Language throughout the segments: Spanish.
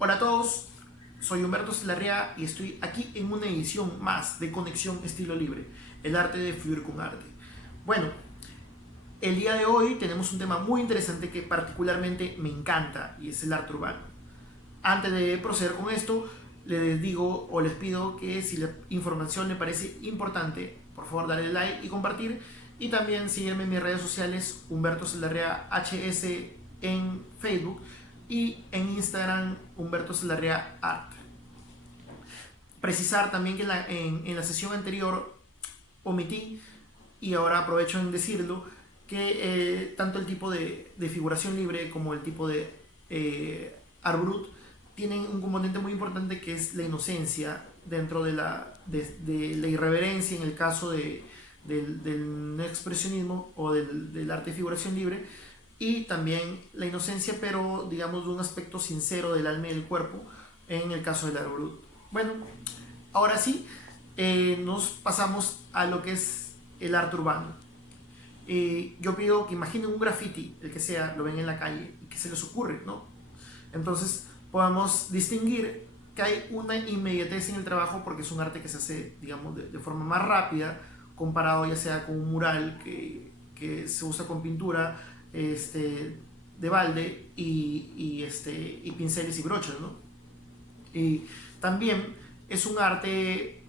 Hola a todos, soy Humberto Celarrea y estoy aquí en una edición más de Conexión Estilo Libre, el arte de fluir con arte. Bueno, el día de hoy tenemos un tema muy interesante que particularmente me encanta y es el arte urbano. Antes de proceder con esto, les digo o les pido que si la información les parece importante, por favor darle like y compartir. Y también sígueme en mis redes sociales, Humberto Celarrea HS en Facebook y en Instagram, Humberto Celarrea Art. Precisar también que en la sesión anterior omití, y ahora aprovecho en decirlo, que tanto el tipo de figuración libre como el tipo de art brut tienen un componente muy importante que es la inocencia dentro de la irreverencia en el caso del expresionismo o del arte de figuración libre, y también la inocencia pero digamos de un aspecto sincero del alma y del cuerpo en el caso del art brut. Bueno, ahora sí, nos pasamos a lo que es el arte urbano. Yo pido que imaginen un graffiti, el que sea, lo ven en la calle, y que se les ocurre, ¿no? Entonces podamos distinguir que hay una inmediatez en el trabajo porque es un arte que se hace, digamos, de forma más rápida, comparado ya sea con un mural que se usa con pintura de balde y pinceles y brochas, ¿no? Y también es un arte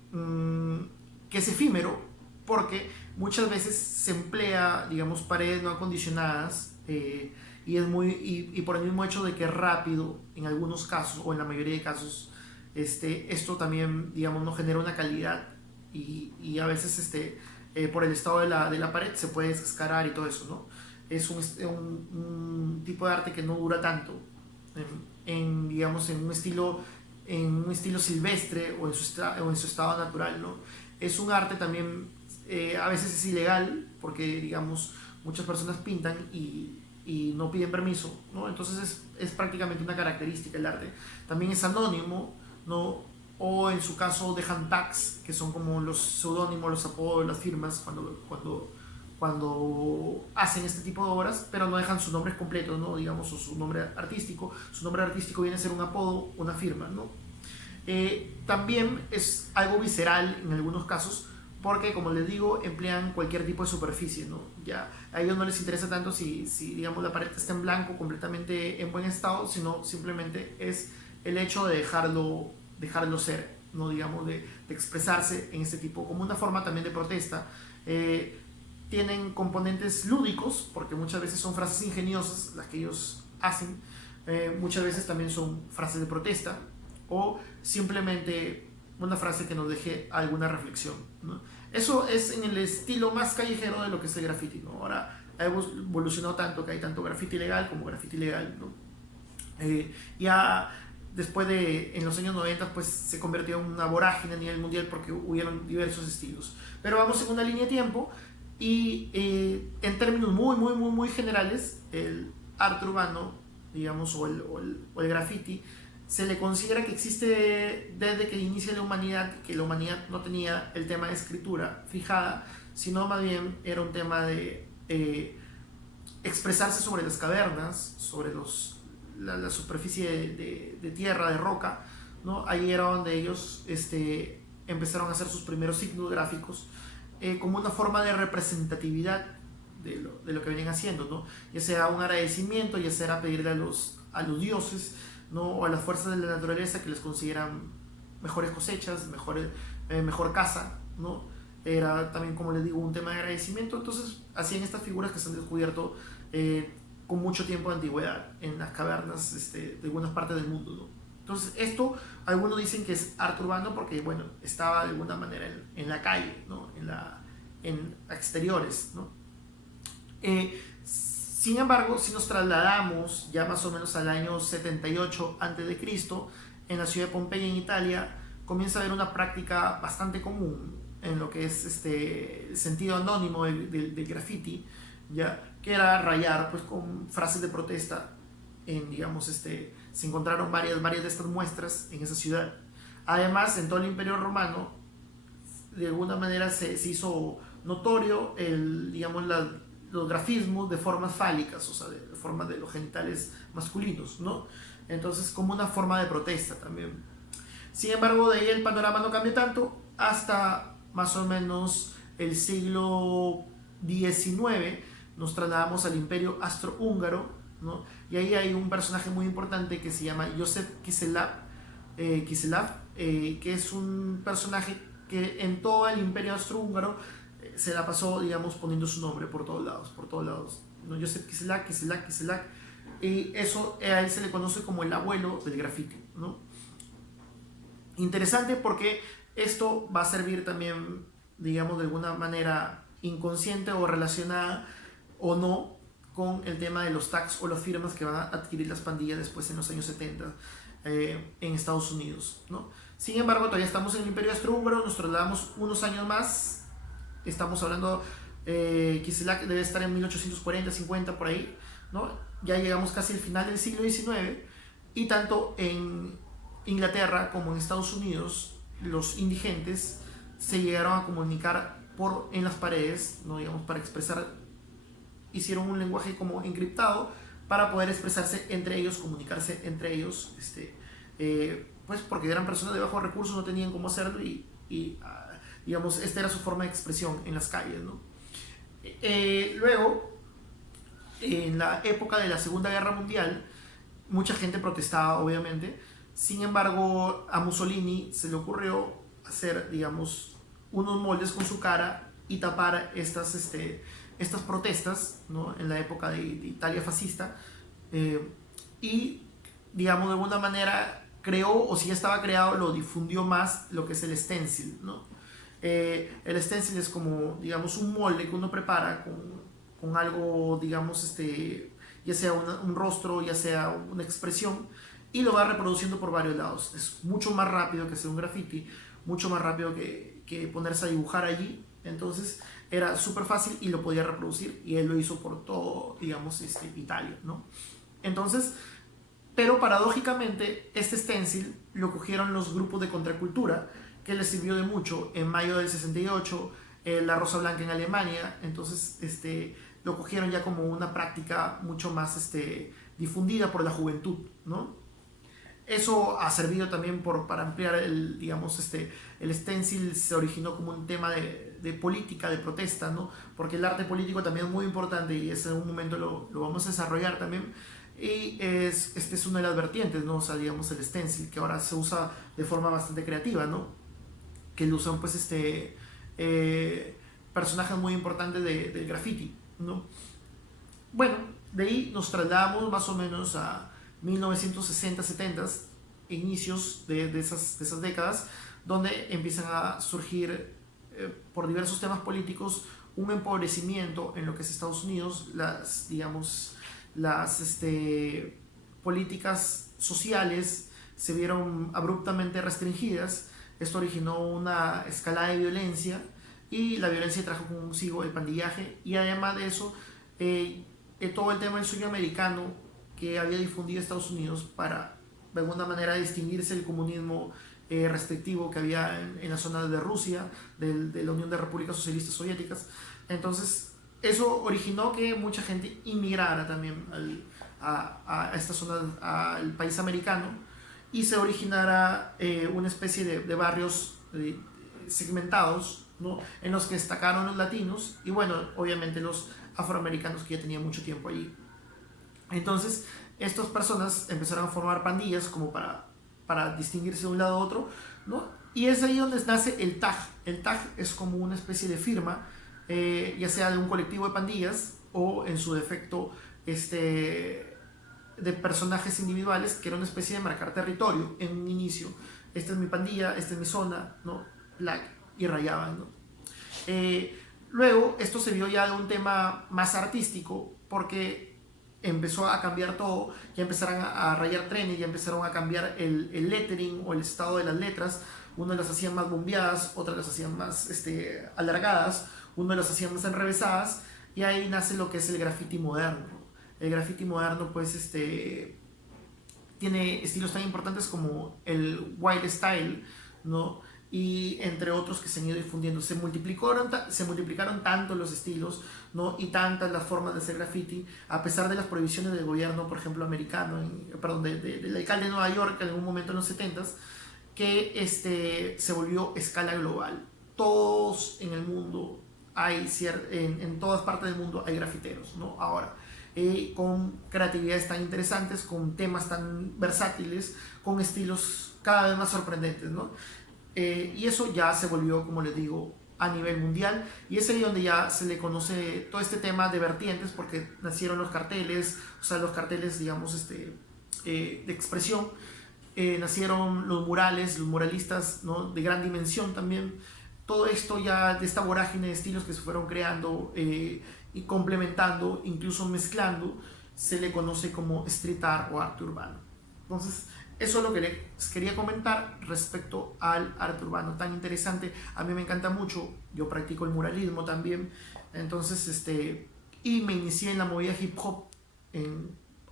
que es efímero porque muchas veces se emplea, digamos, paredes no acondicionadas y por el mismo hecho de que es rápido en algunos casos o en la mayoría de casos, esto también, digamos, no genera una calidad y a veces por el estado de la pared se puede descascarar y todo eso, ¿no? Es un tipo de arte que no dura tanto digamos, en un estilo silvestre o en su estado natural, ¿no? Es un arte también, a veces es ilegal, porque, digamos, muchas personas pintan y no piden permiso, ¿no? Entonces es prácticamente una característica el arte. También es anónimo, ¿no? O en su caso dejan tags, que son como los seudónimos, los apodos, las firmas, cuando hacen este tipo de obras, pero no dejan sus nombres completos, ¿no? Digamos, o su nombre artístico. Su nombre artístico viene a ser un apodo, una firma, ¿no? También es algo visceral en algunos casos, porque, como les digo, emplean cualquier tipo de superficie, ¿no? Ya a ellos no les interesa tanto si digamos, la pared está en blanco, completamente en buen estado, sino simplemente es el hecho de dejarlo ser, ¿no? Digamos, de expresarse en este tipo, como una forma también de protesta. Tienen componentes lúdicos, porque muchas veces son frases ingeniosas las que ellos hacen, muchas veces también son frases de protesta, o simplemente una frase que nos deje alguna reflexión, ¿no? Eso es en el estilo más callejero de lo que es el graffiti, ¿no? Ahora ha evolucionado tanto que hay tanto graffiti legal como graffiti legal, ¿no? Ya después en los años 90 pues se convirtió en una vorágine a nivel mundial porque hubieron diversos estilos. Pero vamos en una línea de tiempo y en términos muy, muy, muy, muy generales, el arte urbano, digamos, o el graffiti, se le considera que existe desde que inicia la humanidad, que la humanidad no tenía el tema de escritura fijada, sino más bien era un tema de expresarse sobre las cavernas, sobre la superficie de tierra, de roca, ¿no? Ahí era donde ellos empezaron a hacer sus primeros signos gráficos, como una forma de representatividad de lo que venían haciendo, ¿no? Ya sea un agradecimiento, ya sea pedirle a los dioses, ¿no? O a las fuerzas de la naturaleza que les consideran mejores cosechas, mejor casa, ¿no? Era también, como les digo, un tema de agradecimiento. Entonces hacían estas figuras que se han descubierto con mucho tiempo de antigüedad en las cavernas de algunas partes del mundo, ¿no? Entonces esto, algunos dicen que es arte urbano porque, bueno, estaba de alguna manera en la calle, ¿no? En exteriores, ¿no? Sin embargo, si nos trasladamos ya más o menos al año 78 a.C., en la ciudad de Pompeya, en Italia, comienza a haber una práctica bastante común en lo que es el sentido anónimo del graffiti, ¿ya? Que era rayar pues, con frases de protesta. Digamos, se encontraron varias de estas muestras en esa ciudad. Además, en todo el Imperio Romano, de alguna manera se hizo notorio digamos, los grafismos de formas fálicas, o sea, de formas de los genitales masculinos, ¿no? Entonces, como una forma de protesta también. Sin embargo, de ahí el panorama no cambió tanto hasta más o menos el siglo XIX. Nos trasladamos al Imperio Austrohúngaro, ¿no? Y ahí hay un personaje muy importante que se llama Joseph Kiselev, que es un personaje que en todo el Imperio Austrohúngaro se la pasó, digamos, poniendo su nombre por todos lados, ¿no? Joseph Kiselev. Y eso a él se le conoce como el abuelo del grafiti, ¿no? Interesante porque esto va a servir también, digamos, de alguna manera inconsciente o relacionada o no con el tema de los tags o las firmas que van a adquirir las pandillas después en los años 70 en Estados Unidos, ¿no? Sin embargo, todavía estamos en el Imperio Austrohúngaro, nos trasladamos unos años más, estamos hablando, Kisilak debe estar en 1840, 50 por ahí, ¿no? Ya llegamos casi al final del siglo XIX y tanto en Inglaterra como en Estados Unidos los indigentes se llegaron a comunicar en las paredes, ¿no? Digamos, para expresar, hicieron un lenguaje como encriptado para poder expresarse entre ellos, comunicarse entre ellos, pues porque eran personas de bajos recursos, no tenían cómo hacerlo y digamos, esta era su forma de expresión en las calles, ¿no? Luego, en la época de la Segunda Guerra Mundial, mucha gente protestaba, obviamente. Sin embargo, a Mussolini se le ocurrió hacer, digamos, unos moldes con su cara y tapar estas protestas, ¿no? En la época de Italia fascista. Y, digamos, de alguna manera creó, o si ya estaba creado, lo difundió más lo que es el stencil, ¿no? El stencil es como, digamos, un molde que uno prepara con algo, digamos, ya sea un rostro, ya sea una expresión, y lo va reproduciendo por varios lados. Es mucho más rápido que hacer un graffiti, mucho más rápido que ponerse a dibujar allí. Entonces era súper fácil y lo podía reproducir, y él lo hizo por todo, digamos, Italia, ¿no? Entonces, pero paradójicamente este stencil lo cogieron los grupos de contracultura, que les sirvió de mucho en mayo del 68, la Rosa Blanca en Alemania. Entonces lo cogieron ya como una práctica mucho más difundida por la juventud, ¿no? Eso ha servido también para ampliar el stencil se originó como un tema de política, de protesta, ¿no? Porque el arte político también es muy importante y en un momento lo vamos a desarrollar también. Y este es una de las vertientes, ¿no? O sea, digamos, el stencil, que ahora se usa de forma bastante creativa, ¿no? Que lo usan, pues, personajes muy importantes del graffiti, ¿no? Bueno, de ahí nos trasladamos más o menos a 1960, 70, inicios de esas décadas, donde empiezan a surgir, por diversos temas políticos, un empobrecimiento en lo que es Estados Unidos, las políticas sociales se vieron abruptamente restringidas. Esto originó una escalada de violencia y la violencia trajo consigo el pandillaje, y además de eso, todo el tema del sueño americano que había difundido Estados Unidos para de alguna manera distinguirse del comunismo restrictivo que había en la zona de Rusia, de la Unión de Repúblicas Socialistas Soviéticas. Entonces eso originó que mucha gente inmigrara también a esta zona, al país americano, y se originara una especie de barrios segmentados, ¿no? En los que destacaron los latinos y, bueno, obviamente los afroamericanos, que ya tenían mucho tiempo allí. Entonces estas personas empezaron a formar pandillas como para distinguirse de un lado a otro, ¿no? Y es ahí donde nace el tag. El tag es como una especie de firma, ya sea de un colectivo de pandillas o en su defecto de personajes individuales, que era una especie de marcar territorio en un inicio. Esta es mi pandilla, esta es mi zona, ¿no? Y rayaban, ¿no? Luego esto se vio ya de un tema más artístico, porque empezó a cambiar todo, ya empezaron a rayar trenes, ya empezaron a cambiar el lettering o el estado de las letras. Uno las hacían más bombeadas, otras las hacían más alargadas, uno las hacían más enrevesadas, y ahí nace lo que es el graffiti moderno. El graffiti moderno, pues, tiene estilos tan importantes como el wild style, ¿no? y entre otros que se han ido difundiendo. Se multiplicaron tanto los estilos, ¿no? Y tantas las formas de hacer graffiti, a pesar de las prohibiciones del gobierno, por ejemplo, americano, perdón, del alcalde de Nueva York en algún momento en los 70s, que se volvió escala global. Todos en el mundo en todas partes del mundo hay grafiteros, ¿no? Ahora, con creatividades tan interesantes, con temas tan versátiles, con estilos cada vez más sorprendentes, ¿no? Y eso ya se volvió, como les digo, a nivel mundial, y es ahí donde ya se le conoce todo este tema de vertientes, porque nacieron los carteles, o sea, los carteles, digamos, de expresión, nacieron los murales, los muralistas, ¿no? De gran dimensión también. Todo esto ya de esta vorágine de estilos que se fueron creando y complementando, incluso mezclando, se le conoce como street art o arte urbano. Entonces, eso es lo que les quería comentar respecto al arte urbano tan interesante. A mí me encanta mucho, yo practico el muralismo también, entonces, y me inicié en la movida hip hop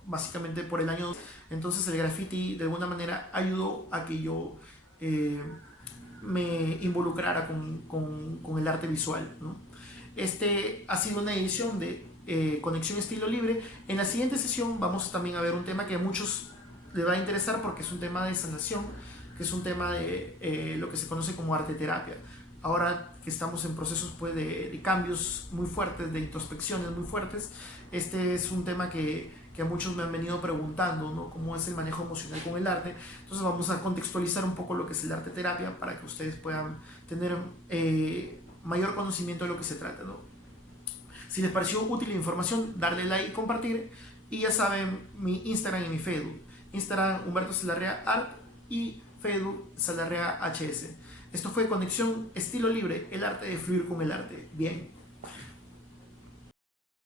básicamente por el año. Entonces el graffiti de alguna manera ayudó a que yo me involucrara con el arte visual, ¿no? Ha sido una edición de Conexión Estilo Libre. En la siguiente sesión vamos también a ver un tema que a muchos les va a interesar, porque es un tema de sanación, que es un tema de lo que se conoce como arte terapia. Ahora que estamos en procesos pues, de cambios muy fuertes, de introspecciones muy fuertes, este es un tema que a muchos me han venido preguntando, ¿no? Cómo es el manejo emocional con el arte. Entonces vamos a contextualizar un poco lo que es el arte terapia para que ustedes puedan tener mayor conocimiento de lo que se trata, ¿no? Si les pareció útil la información, darle like y compartir. Y ya saben, mi Instagram y mi Facebook. Instagram Humberto Salarrea Art y Facebook Salarrea HS. Esto fue Conexión Estilo Libre, el arte de fluir con el arte. Bien.